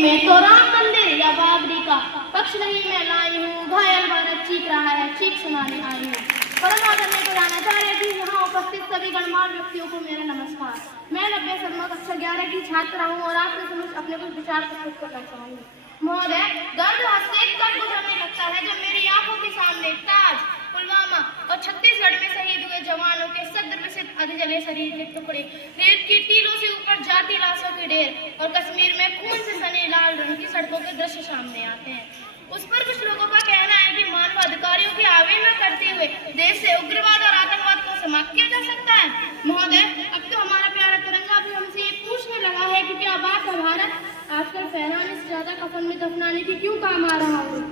मैं तो राम मंदिर या बाबरी का पक्ष नहीं मैं लाई हूँ। घायल भारत चीख रहा है, चीख सुनाने आई हूँ। परमात्मा करने को जाना चाह रहे थी। यहाँ उपस्थित सभी गणमान्य व्यक्तियों को मेरा नमस्कार। मैं 90 शर्मा कक्षा 11 की छात्रा हूँ और आपके समक्ष अपने कुछ विचार प्रस्तुत करना चाहूँगी। महोदय, दर्द हंसते तब गुजरने लगता है जब मेरी आंखों के सामने ताज, पुलवामा और छत्तीसगढ़ में शहीद हुए जवानों के सदर्विसित अधजले शरीर के टुकड़े, रेत की टीलों से ऊपर जाती लाशों के ढेर और कश्मीर में खून से सने लाल रंग की सड़कों के दृश्य सामने आते हैं। उस पर कुछ लोगों का कहना है कि मानवाधिकारियों की अवहेलना करते हुए देश से उग्रवाद और आतंकवाद को समाप्त किया जा सकता है। महोदय, अब तो हमारा प्यारा तिरंगा भी हमसे ये पूछने लगा है कि क्या बात है भारत आजकल फहराने से ज्यादा कफन में दफनाने की क्यों काम आ रहा हो।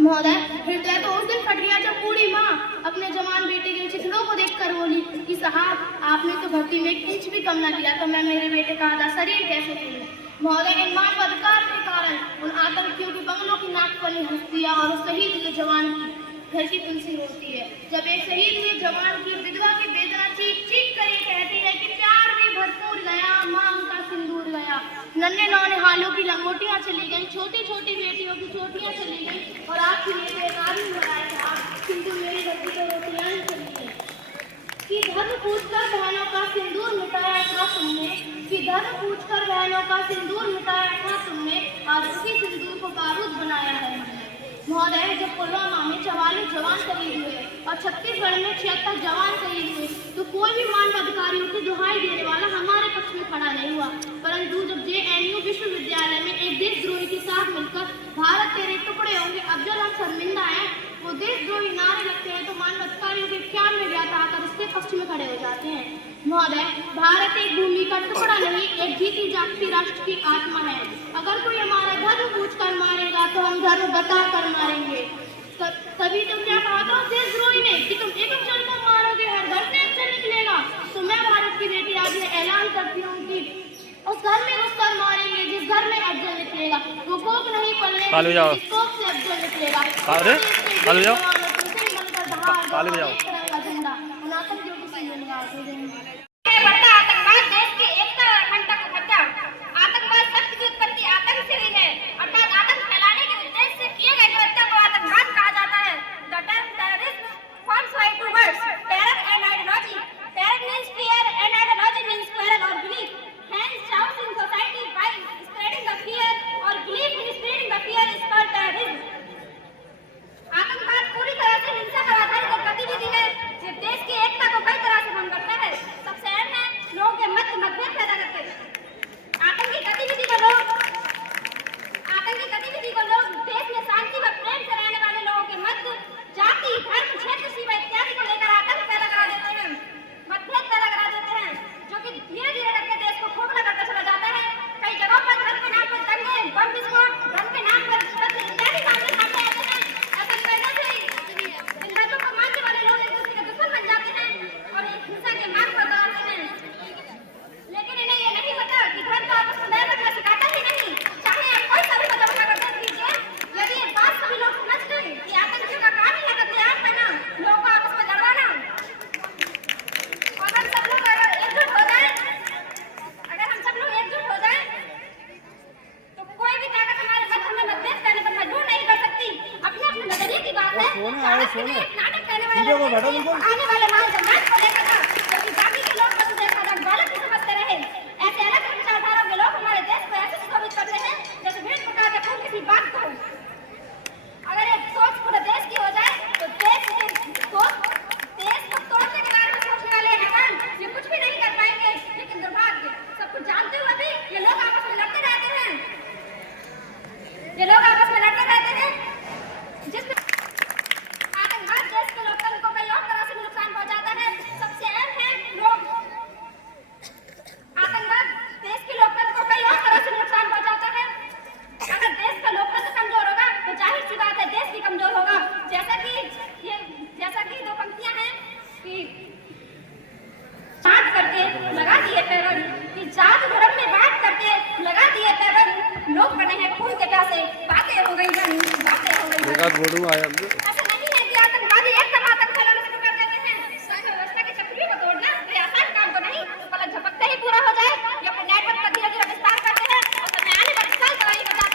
महोदय, हृदय तो उस दिन फट गया जब बूढ़ी माँ अपने जवान बेटे के चिथड़ों को देखकर बोली कि साहब आपने तो भर्ती में इंच भी कम न किया तो मैं मेरे बेटे का आधा शरीर कैसे छूऊं। महोदय, इन मानवाधिकार के कारण उन आतंकियों के बंगलों की नाकफनी हंसती है और उस शहीद हुए जवान की घर की तुलसी होती है। जब एक शहीद हुए जवान की विधवा की वेदना चीख चीख कर ये कहती है कि प्यार भी भरपूर गया, मांग का सिंदूर गया, नन्हे नौने हालों की लंगोटियां चली गई, छोटी छोटी बेटियों की चोटियां चली गई और आपके लिए बेकार ही लगाया था, किंतु मेरी बच्ची तो रोटियां ही चली गई। कि धर्म पूछकर बहनों का सिंदूर मिटाया था तुमने, कि धर्म पूछकर बहनों का सिंदूर मिटाया था तुमने, आज उसी सिंदूर को बारूद बनाया है हमने। महोदय, जब पुलवामा में 44 जवान शहीद हुए और छत्तीसगढ़ में 76 जवान शहीद हुए तो कोई भी मानवाधिकारियों की दुहाई देने वाला हमारे पक्ष में खड़ा नहीं हुआ। परंतु जब JNU विश्वविद्यालय में एक देशद्रोही के साथ मिलकर भारत तेरे टुकड़े होंगे अब जब हम शर्मिंदा है वो देशद्रोही नारे लगते हैं तो मानवाधिकारियों के ख्याल में जाता आकर उसके पक्ष में खड़े हो जाते हैं। महोदय, भारत एक भूमि का टुकड़ा नहीं, एक जीती जागती राष्ट्र की आत्मा है। अगर कोई हमारा धर्म पूछकर मारेगा तो हम धर्म बताकर मारेंगे। तभी तुम क्या कहा था देशद्रोही ने कि तुम एक अक्षर को मारोगे हर घर से अक्षर निकलेगा। तो मैं भारत की बेटी आज ये ऐलान करती हूँ कि उस घर में उस पर मारेंगे जिस घर में अफजल निकलेगा। वो कोक नहीं पलने जिस कोक से अफजल निकलेगा। आतंकवाद देश की एकता और अखंडता को खतरा। आतंकवाद शब्द की उत्पत्ति आतंक से हुई है, अर्थात आतंक फैलाने के उद्देश्य से किए गए कृत्य को आतंकवाद कहा जाता है। The term terrorism forms by two words, terror and ideology. Terror means fear and ideology means quarrel or belief. Hence, chaos in society by spreading the fear or belief in spreading the fear is called terrorism. आतंकवाद पूरी तरह से हिंसा पर आधारित एक गतिविधि है जो देश की एकता को कई तरह से भंग करता है। सबसे अहम है लोगों के मध्य मतभेद पैदा करते हैं। आतंकी गतिविधि को लोग देश में शांति व प्रेम से रहने वाले लोगों के मध्य जाति, धर्म, क्षेत्र, सीमा इत्यादि को लेकर आतंक पैदा करा देते हैं, मतभेद पैदा करा देते हैं, जो कि धीरे धीरे करके देश को खोखला करता चला जाता है। कई जगहों पर धर्म के नाम पर दंगे, बम विस्फोट, धर्म के नाम पर इत्यादि सामने आते हैं। ऐसा करने से इन धर्मों को मानने वाले लोग एक दूसरे के दुश्मन बन जाते हैं और एक हिंसा के मार्ग पर दौड़ते हैं। लेकिन इन्हें ये नहीं पता कि धर्म तो आपस में बैर रखना सिखाता ही नहीं। चाहे आप कोई सा भी मतलब कर देख लीजिए, यदि ये बात सभी लोग समझ लें कि आतंकियों का काम ही है कत्लेआम करना, लोगों को आपस में लड़वाना, अगर हम सब लोग एकजुट हो जाए तो कोई भी ताकत हमारे मध्य में मतभेद करने पर मजबूर नहीं कर सकती। अपने अपने नजरिए की बात है। नाटक करने वाले आने वाले महासम्राट को लेकर था, क्योंकि बाकी के लोग बस देश का रखवाला ही समझते रहे। ऐसे अलग विचारधारा के लोग हमारे देश को ऐसे सुशोभित करते हैं जैसे भीड़ पका के फूल किसी बात को। अगर एक सोच पूरे देश की हो जाए तो देश को तोड़ने के बारे में सोचने वाले हैवान ये कुछ भी नहीं कर पाएंगे। लेकिन दुर्भाग्य, सब कुछ जानते हुए भी ये लोग आपस में लड़ते रहते हैं। जिसमें आतंकवाद देश के लोकतंत्र को कई और तरह से नुकसान पहुंचाता है। सबसे अहम है लोग आतंकवाद देश के लोकतंत्र को कई और तरह से नुकसान पहुंचाता है। अगर देश का लोकतंत्र कमजोर होगा तो जाहिर सी बात है देश भी कमजोर होगा। जैसा कि दो पंक्तियां हैं कि बात करके लगा दिए पैबंद, कि जात धर्म में बात करके लगा दिए पैबंद, लोग बने हैं खून के प्यासे, बातें हो गई बातें हो गई। ऐसा नहीं है कि आतंकवादी एक दम आतंक फैलाने से कर देते हैं। व्यवस्था के चक्रियों को तोड़ना कोई आसान काम तो नहीं, पलक झपकते ही पूरा हो जाए। ये अपने नेटवर्क का धीरे धीरे विस्तार करते हैं और समय आने पर साल तबाही मचा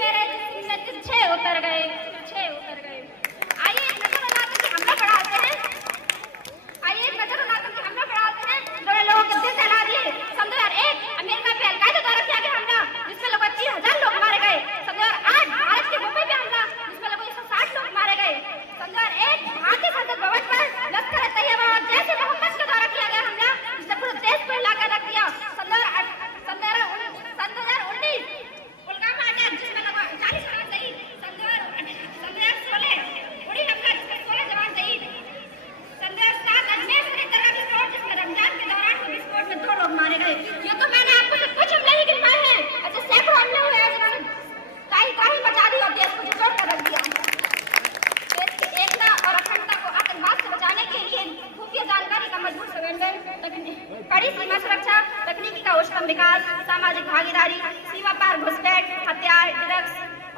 मेरे छह उतर गए। आइए एक नजर उड़ाकर के हमला बढ़ाते हैं। दोनों लोगों के दिल दहला दिए। सन 2001 अमेरिका पे अलकायदा द्वारा किया गया हमला जिसमें लगभग 30,000 लोग मारे गए। सन 2008 भारत के मुंबई पे हमला जिसमें लगभग 160 लोग मारे गए। सन 2001 भारतीय संसद भवन पर लश्कर तैयबा और जैश ए मोहम्मद के द्वारा किया गया हमला जिसने पूरे देश को हिलाकर रख दिया। सन 2019 पुलवामा अटैक जिसमें लगभग 40 जवान शहीद। सन 2016 उड़ी हमला जिसमें 16 जवान शहीद। सन 2007 अजमेर शरीफ दरगाह विस्फोट जिसमें रमजान के दौरान विस्फोट में 2 लोग मारे गए। ये तो मैंने आपको सिर्फ कुछ हमले ही गिनवाए हैं। ऐसे सैकड़ों हमले हुए हैं जिन्होंने ताही मचा दी और देश को झुकझोर कर रख दिया। देश की एकता और अखंडता को आतंकवाद से बचाने के लिए खुफिया जानकारी का मजबूत संवर्धन, कड़ी सीमा सुरक्षा, तकनीकी का उच्चतम विकास, सामाजिक भागीदारी, सीमा पार घुसपैठ, हथियार, ड्रग्स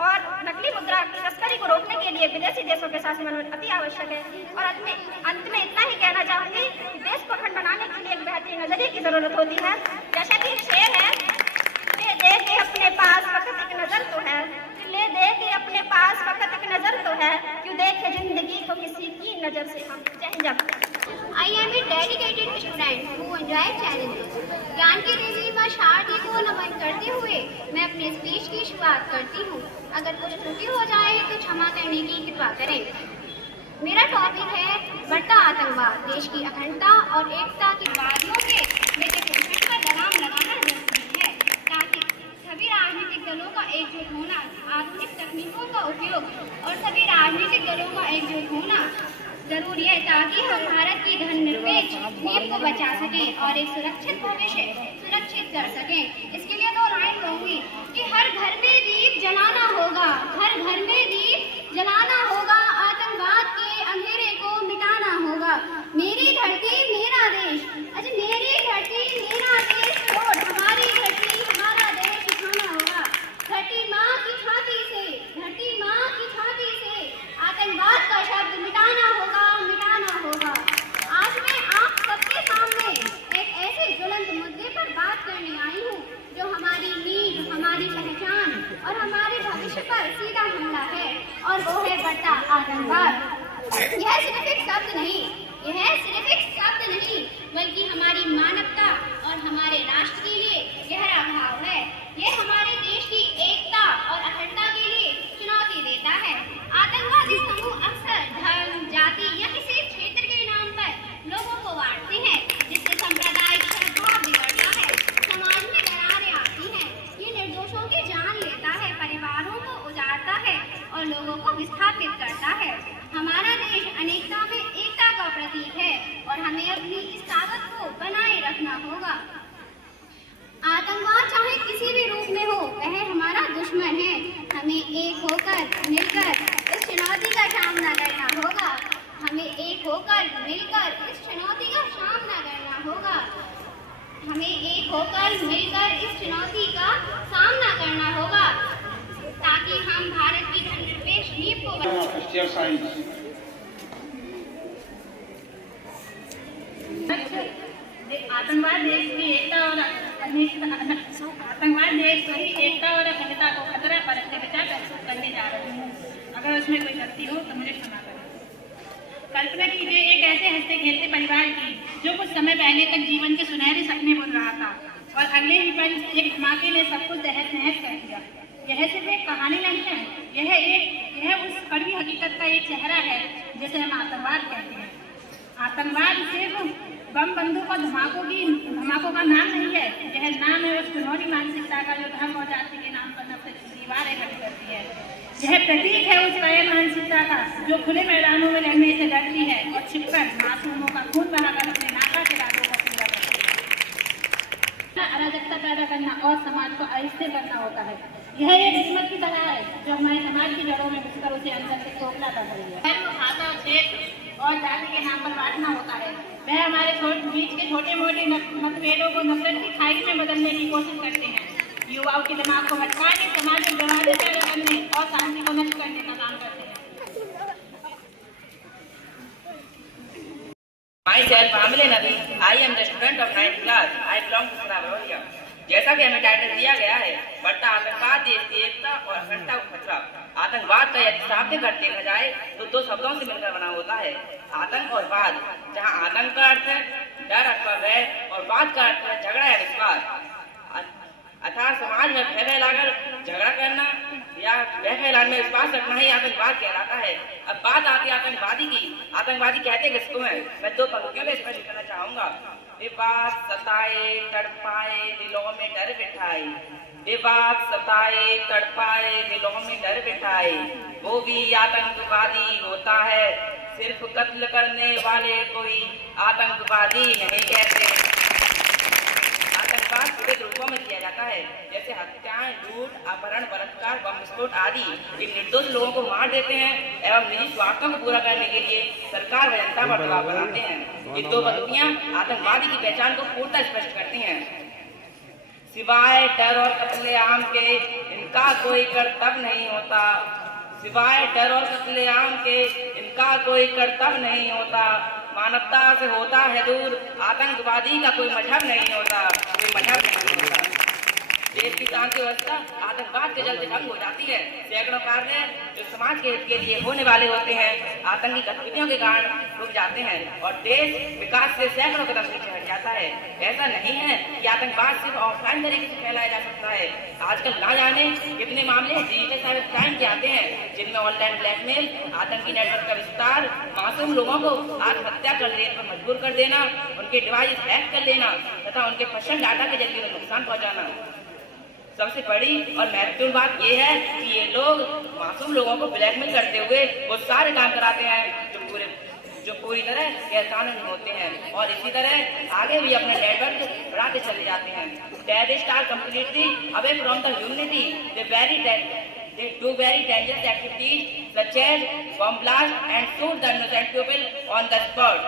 और नकली मुद्रा की तस्करी को रोकने के लिए विदेशी देशों के साथ समन्वय अति आवश्यक है। और अंत में इतना ही कहना चाहूंगी कि देश को अखंड बनाने के लिए एक बेहतरीन नजरिए की जरूरत होती है। जैसा कि शेर है, ले दे के अपने पास वक्त एक नजर तो है, ले दे के अपने पास वक्त एक नजर तो है, क्यों देखे जिंदगी को किसी की नजर से हम। जय Hind. I am a dedicated student who enjoy challenges. ज्ञान की देवी मां शारदा को नमन करते हुए मैं अपने स्पीच की शुरुआत करती हूँ। अगर कुछ त्रुटि हो जाए तो क्षमा करने की कृपा करें। मेरा टॉपिक है बढ़ता आतंकवाद, देश की अखंडता और एकता की वादियों के बेटे पर लगाम लगाना जरूरी है ताकि सभी राजनीतिक दलों का एकजुट होना, आधुनिक तकनीकों का उपयोग और सभी राजनीतिक दलों का एकजुट होना जरूरी है ताकि हम भारत की धर्मनिरपेक्ष नींव को बचा सकें और एक सुरक्षित भविष्य सुरक्षित कर सकें। इसके लिए 2 लाइन कहूंगी कि हर घर में दीप जलाना होगा, हर घर में दीप जलाना होगा, आतंकवाद के अंधेरे को मिटाना होगा। मेरी धरती मेरा देश, अच्छा मेरी धरती मेरा देश छोड़ हमारी धरती हमारा देश उठाना होगा। धरती माँ की छाती से, धरती माँ की छाती से आतंकवाद का शब्द मिटाना होगा, मिटाना होगा। आज मैं आप सबके सामने एक ऐसे ज्वलंत मुद्दे पर बात करने आई हूँ जो हमारी नींव, हमारी पहचान और हमारे भविष्य पर सीधा हमला है और वो है बढ़ता आतंकवाद। यह सिर्फ एक शब्द नहीं, बल्कि हमारी मानवता और हमारे राष्ट्र के लिए गहरा भाव है। यह हमारे देश की एकता और अखंडता के लिए चुनौती देता है। आतंकवादी समूह अक्सर धर्म, जाति या किसी क्षेत्र के नाम पर लोगों को बांटते हैं जिससे सांप्रदायिक सद्भाव बिगड़ता है, समाज में दरारें आती हैं। ये निर्दोषों की जान लेता है, परिवारों को उजाड़ता है और लोगों को विस्थापित करता है। हमारा देश अनेकता में एकता का प्रतीक है और हमें अपनी इस ताकत को बनाए रखना होगा। आतंकवाद चाहे किसी भी रूप में हो, वह हमारा दुश्मन है। हमें एक होकर मिलकर इस चुनौती का सामना करना होगा। हमें एक होकर मिलकर इस चुनौती का सामना करना होगा। हमें एक होकर मिलकर इस चुनौती का सामना करना होगा ताकि हम भारत की धर्मनिरपेक्ष नींव को आतंकवाद देश की एकता और अखंडता को खतरा पर बचा करने जा रहे हैं। अगर उसमें कोई गलती हो तो मुझे क्षमा करें। कल्पना कीजिए एक ऐसे हंसते खेलते परिवार की जो कुछ समय पहले तक जीवन के सुनहरे सपने बुन रहा था और अगले ही पल एक धमाके ने सब कुछ तहस नहस कर दिया। यह सिर्फ एक कहानी नहीं है, यह उस कड़वी हकीकत का एक चेहरा है जिसे हम आतंकवाद कहते हैं। आतंकवाद सिर्फ बम बंदूक और धमाकों का नाम नहीं है, यह नाम है उस घिनौनी मानसिकता का जो धर्म और जाति के नाम पर सबसे दीवारें खड़ी करती है। यह प्रतीक है उस कायर मानसिकता का जो खुले मैदानों में लड़ने से डरती है और छिपकर मासूमों का खून बहाकर अपने नापाक इरादों को पूरा करती है। अराजकता पैदा करना और समाज को अस्थिर करना होता है। यह एक किस्मत की तरह है जो हमारे समाज की जड़ों में घुसकर उसे अंदर से खोखला कर रही है। भाषा, क्षेत्र और जाति के नाम पर बांटना होता है। वह हमारे बीच के छोटे मोटे मतभेदों को नफरत की खाई में बदलने की कोशिश करते हैं। युवाओं के दिमाग को भटकाने, समाज में विवाद पैदा करने और शांति को नष्ट करने का काम करते हैं। Myself, Amile Nabi. I am the student of 9th class. I belong to Saravalia. जैसा कि हमें टाइटल दिया गया है, बढ़ता आतंकवाद, देश की एकता और अखंडता को खतरा। आतंकवाद का यदि शाब्दिक अर्थ देखा जाए तो दो शब्दों से मिलकर बना होता है, आतंक और वाद। जहां आतंक का अर्थ है डर अथवा भय और वाद का अर्थ है झगड़ा या विश्वास। अर्थात समाज में भय फैलाकर झगड़ा करना या भय फैलाने में विश्वास रखना ही आतंकवाद कहलाता है। अब बात आती है आतंकवादी की। आतंकवादी कहते किसको हैं? मैं दो पंक्तियों में स्पष्ट करना चाहूंगा। विवाद सताए तड़पाए दिलों में डर बिठाए, विवाद सताए तड़पाए दिलों में डर बिठाए, वो भी आतंकवादी होता है। सिर्फ कत्ल करने वाले कोई आतंकवादी नहीं कहते। आतंकवाद विविध रूपों में किया जाता है, जैसे हत्याएं, लूट, अपहरण, बलात्कार, बम विस्फोट आदि। इन निर्दोष लोगों को मार देते हैं एवं निजी स्वार्थों को पूरा करने के लिए सरकार व जनता पर दबाव बनाते हैं। ये दो पंक्तियां आतंकवादी की पहचान को पूर्णतः स्पष्ट करती हैं। सिवाय डर और कत्लेआम के इनका कोई कर्तव्य नहीं होता, सिवाय डर और कत्लेआम के इनका कोई कर्तव्य नहीं होता। मानवता से होता है दूर, आतंकवादी का कोई मजहब नहीं होता, कोई मजहब नहीं होता। देश की शांति व्यवस्था आतंकवाद के जल्द भंग हो जाती है। सैकड़ों कार्य जो समाज के हित के लिए होने वाले होते हैं आतंकी गतिविधियों के कारण रुक जाते हैं और देश विकास से सैकड़ों कदम पीछे हट जाता है। ऐसा नहीं है कि आतंकवाद सिर्फ ऑफलाइन तरीके से फैलाया जा सकता है। आजकल ना जाने कितने मामले डिजिटल साइबर क्राइम के आते हैं, जिनमें ऑनलाइन ब्लैकमेल, आतंकी नेटवर्क का विस्तार, मासूम लोगों को आत्महत्या करने पर मजबूर कर देना, उनके डिवाइस हैक कर लेना तथा उनके पर्सनल डाटा के जरिए उन्हें नुकसान पहुंचाना। सबसे बड़ी और महत्वपूर्ण बात यह है कि ये लोग मासूम लोगों को ब्लैकमेल करते हुए वो सारे काम कराते हैं जो पूरी तरह गैरकानूनी होते हैं और इसी तरह आगे भी अपने नेटवर्क बढ़ाते चले जाते हैं। Terrorist are completely away from the unity. They do very dangerous activities such as bomb blast and shoot the innocent people on the spot.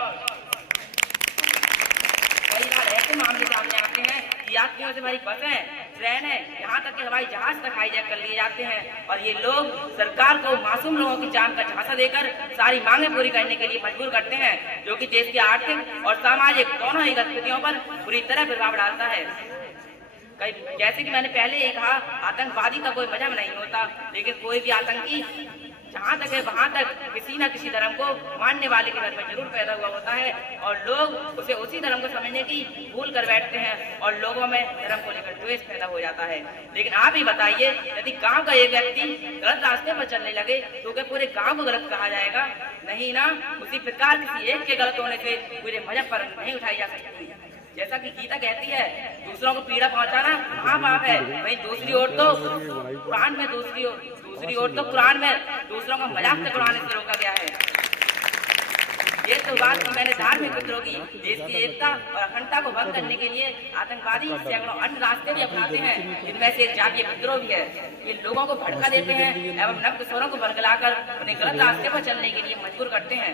कई बार ऐसे मामले सामने आते हैं कि यात्रियों से भरी बसें, ट्रेन है, यहाँ तक कि हवाई जहाज तक हाईजैक कर लिए जाते हैं और ये लोग सरकार को मासूम लोगों की जान का झांसा देकर सारी मांगें पूरी करने के लिए मजबूर करते हैं, जो कि देश की आर्थिक और सामाजिक दोनों ही गतिविधियों पर बुरी तरह प्रभाव डालता है। जैसे कि मैंने पहले ही कहा, आतंकवादी का कोई मजहब नहीं होता, लेकिन कोई भी आतंकी जहाँ तक है वहाँ तक किसी न किसी धर्म को मानने वाले के घर में जरूर पैदा हुआ होता है और लोग उसे उसी धर्म को समझने की भूल कर बैठते हैं और लोगों में धर्म को लेकर द्वेष पैदा हो जाता है। लेकिन आप ही बताइए, यदि गांव का एक व्यक्ति गलत रास्ते पर चलने लगे तो क्या पूरे गांव को गलत कहा जाएगा? नहीं ना। उसी प्रकार किसी एक के गलत होने से पूरे मजहब पर नहीं उठाई जा सकती। जैसा कि गीता कहती है, दूसरों को पीड़ा पहुंचाना महापाप है, वहीं दूसरी ओर तो कुरान में दूसरों का मजाक तक उड़ाने से रोका गया है। ये तो बात की मैंने धार्मिक विद्रोह की। देश की एकता और अखंडता को भंग करने के लिए आतंकवादी सैकड़ों अन्य रास्ते भी अपनाते हैं, जिनमें से एक जातीय विद्रोह भी है। ये लोगों को भड़का देते हैं एवं नव किशोरों को भड़कलाकर उन्हें गलत रास्ते पर चलने के लिए मजबूर करते हैं।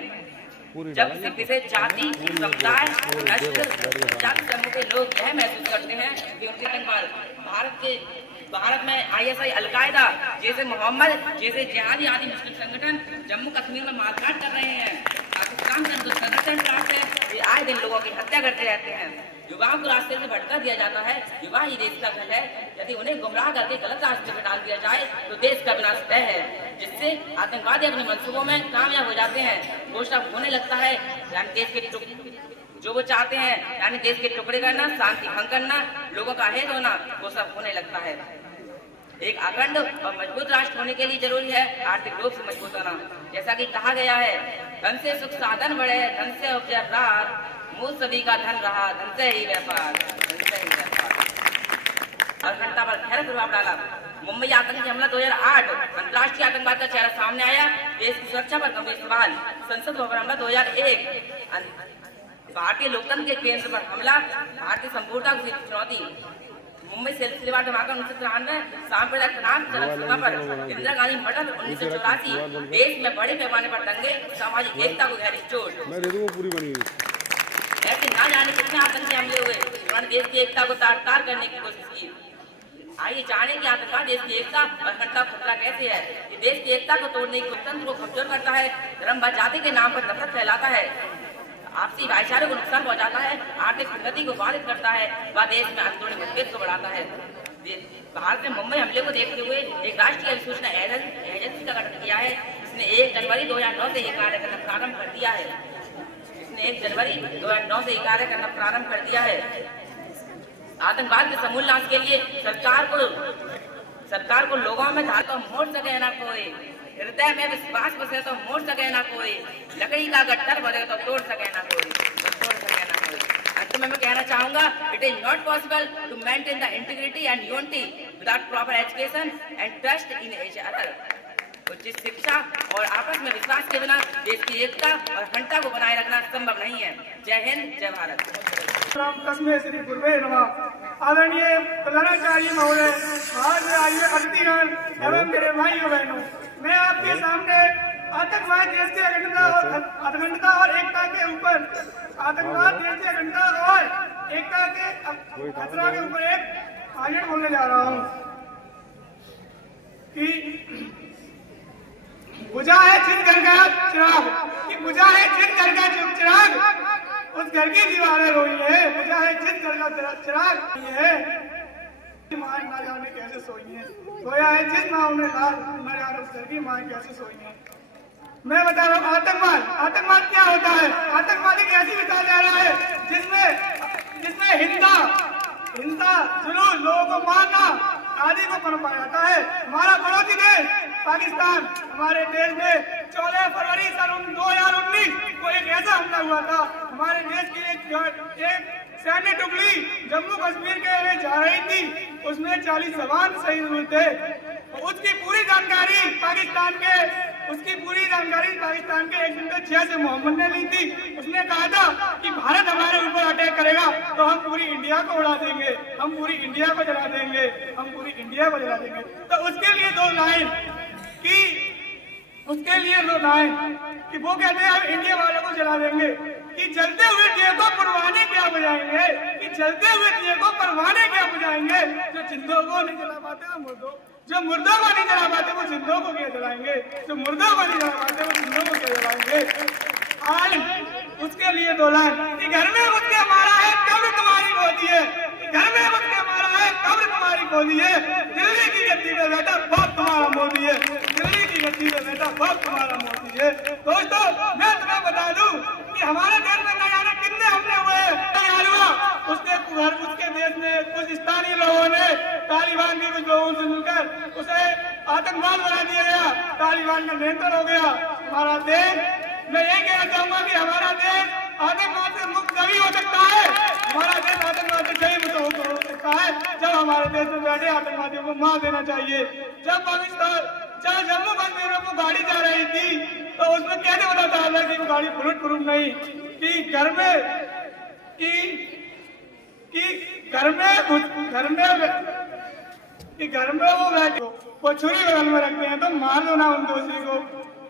जब किसी विशेष जाति, समुदाय, जाति समूह के लोग यह महसूस करते हैं कि उनके आतंकवाद भारत में ISI, अलकायदा जैसे मोहम्मद जैसे जिहादी आदि मुस्लिम संगठन जम्मू कश्मीर में मारकाट कर रहे हैं, पाकिस्तान के अंदर संगठन ये आए दिन लोगों की हत्या करते रहते हैं, युवाओं को रास्ते से भटका दिया जाता है। युवा ही देश का घर है, यदि उन्हें गुमराह करके गलत रास्ते पर डाल दिया जाए तो देश का विनाश तय है, जिससे आतंकवादी अपने मंसूबों में कामयाब हो जाते हैं। वो सब होने लगता है यानी देश के जो वो चाहते हैं, यानी देश के टुकड़े करना, शांति भंग करना, लोगों का अहेज होना, वो सब होने लगता है। एक अखंड और मजबूत राष्ट्र होने के लिए जरूरी है आर्थिक रूप से मजबूत होना। जैसा कि कहा गया है, धन से सुख साधन बढ़े, धन से उपजे अपराध, मूल सभी का धन रहा, धन से ही व्यापार, धन से ही व्यापार। अखंडता पर गहरा प्रभाव डाला। मुंबई आतंकी हमला 2008, अंतर्राष्ट्रीय आतंकवाद का चेहरा सामने आया, देश की सुरक्षा पर गंभीर सवाल। संसद भवन हमला 2001, भारतीय लोकतंत्र के केंद्र पर हमला, भारतीय संपूर्णता की चुनौती। मुंबई सिलसिलेवार धमाका 1993, सांप्रदायिक तनाव चरम सीमा पर, इंदिरा गांधी मर्डर 1984, देश में बड़े पैमाने पर दंगे, सामाजिक एकता को गहरी चोट। ऐसे ना जाने कितने आतंकी हमले हुए, उन्होंने देश की एकता को तार-तार करने की कोशिश की। आइए जाने कि आतंकवाद देश की एकता और अखंडता को खतरा कैसे है। ये देश की एकता को तोड़ने की लोकतंत्र को कमजोर करता है, धर्म व जाति के नाम पर नफरत फैलाता है। आपसी भाईचारे को नुकसान पहुंचाता है, आर्थिक प्रगति को बाधित करता है, वह देश में अंदरूनी मतभेद को बढ़ाता है। भारत ने मुंबई हमले को देखते हुए एक राष्ट्रीय अभिसूचना एजेंसी का गठन किया है। इसने 1 जनवरी 2009 से ये कार्य करना प्रारंभ कर दिया है। इसने 1 जनवरी 2009 से ये कार्य करना प्रारंभ कर दिया है। आतंकवाद के समूल नाश के लिए सरकार को लोगों में धार तो मोड़ सके ना कोई, हृदय में विश्वास बसे तो मोड़ सके ना कोई, लकड़ी का गट्ठर बने तो तोड़ सके ना कोई, अंत में मैं कहना चाहूंगा, it is not possible to maintain the integrity and unity without proper education and trust in each other. उचित शिक्षा और आपस में विश्वास के बिना देश की एकता और अखंडता को बनाए रखना संभव नहीं है। जय हिंद, जय भारत। तस्मै श्री गुरुवे नमः। आदरणीय प्रधानाचार्य महोदय, आज आइए अतिथिगण एवं मेरे भाइयों बहनों, मैं आपके सामने आतंकवाद देश की अखंडता और एकता के ऊपर, आतंकवाद देश की अखंडता और एकता के खतरा के ऊपर एक भाषण बोलने जा रहा हूँ कि बुझा है जिस घर का चिराग, कि बुझा है जिस घर का चिराग उस घर की दीवारें रोई है, बुझा है जिस घर का चिराग है, माँ ना जाने कैसे सोई है, सोया है जिस माँ ने लाल न जाने उस घर की माँ कैसे सोई है। मैं बता रहा हूँ आतंकवाद क्या होता है। आतंकवाद एक ऐसी विचार जा रहा है जिसमें हिंसा जुलूस, लोगों को मारना आदि को पनपा जाता है। हमारा पड़ोसी देश पाकिस्तान, हमारे देश में 14 फरवरी सन 2019 को एक ऐसा हमला हुआ था। हमारे देश की एक सैन्य टुकड़ी जम्मू कश्मीर के लिए जा रही थी, उसमें 40 जवान शहीद हुए थे। उसकी पूरी जानकारी पाकिस्तान के एक दिन 6 से मोहम्मद ने ली थी। उसने कहा था कि भारत हमारे ऊपर अटैक करेगा तो हम पूरी इंडिया को उड़ा देंगे, हम पूरी इंडिया को जला देंगे, हम पूरी इंडिया को जला देंगे। तो उसके लिए दो लाइन कि वो कहते हैं हम इंडिया वालों को जला देंगे, कि जलते हुए दिए को परवाने क्या बुझाएंगे, कि जलते हुए दिए को परवाने क्या बुझाएंगे। जो जिंदों को नहीं जला पाते वो मुर्दों, जो मुर्दों को नहीं जला पाते वो जिंदों को क्या जलाएंगे, जो मुर्दों को नहीं जला पाते वो जिंदों को क्या जलाएंगे। आज उसके लिए दो लाइन कि घर में घुस के मारा है कब्र तुम्हारी गोदी है, घर में घुस के मारा है कब्र तुम्हारी गोदी है, दिल्ली की गद्दी पे बैठा बाप तुम्हारा मोदी है, दिल्ली की गद्दी पे बैठा बाप तुम्हारा मोदी है। दोस्तों मैं तुम्हें बता दूं कि हमारे देश में न जाने कितने हमले हुए उसके देश में कुछ स्थानीय लोगों ने तालिबान के कुछ लोगों से मिलकर उसे आतंकवाद बना दिया गया, तालिबान का नियंत्रण हो गया। हमारा देश, मैं ये कहना चाहूंगा कि हमारा देश आतंकवाद से मुक्त तभी हो सकता है, हमारा देश आतंकवाद से कहीं मुक्त हो सकता है जब हमारे देश में बैठे आतंकवादियों को मार देना चाहिए। जब जम्मू कश्मीर को गाड़ी जा रही थी तो उसमें कैसे पता चला कि वो गाड़ी बुलेट प्रूफ नहीं, कि घर में वो बैठे वो छुरी बगल में रखते हैं तो मार दो ना उन दोषी को।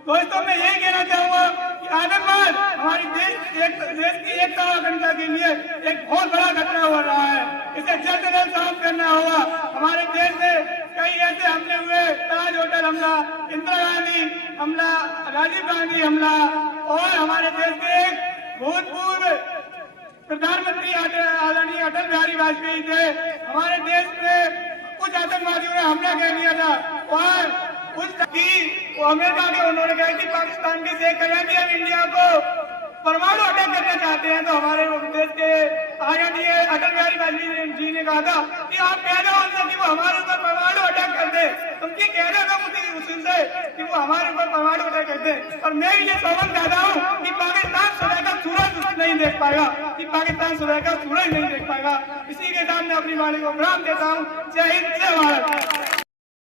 दोस्तों मैं यही कहना चाहूंगा कि आतंकवाद हमारी देश की एकता और अखंडता के लिए एक बहुत बड़ा खतरा हो रहा है, इसे जल्द से जल्द समाप्त करना होगा। हमारे देश में कई ऐसे हमले हुए, ताज होटल हमला, इंदिरा गांधी हमला, राजीव गांधी हमला, और हमारे देश के एक भूतपूर्व प्रधानमंत्री आदरणीय अटल बिहारी वाजपेयी थे। हमारे देश में कुछ आतंकवादियों ने हमला कर दिया था और अमेरिका के उन्होंने कहा कि पाकिस्तान के शेख करें कि हम इंडिया को परमाणु अटैक करना चाहते हैं। तो हमारे देश के आदरणीय अटल बिहारी वाजपेयी जी ने कहा था कि आप कह दो उनसे कि वो हमारे ऊपर परमाणु अटैक कर दे, तुमकी कह दो उनसे कि वो हमारे ऊपर परमाणु अटैक कर दे। और मैं ये सवाल कहता हूँ कि पाकिस्तान सुबह का सूरज नहीं देख पाएगा, कि पाकिस्तान सुबह का सूरज नहीं देख पाएगा। इसी के सामने अपनी वाणी को विराम देता हूँ। जय हिंद, जय भारत।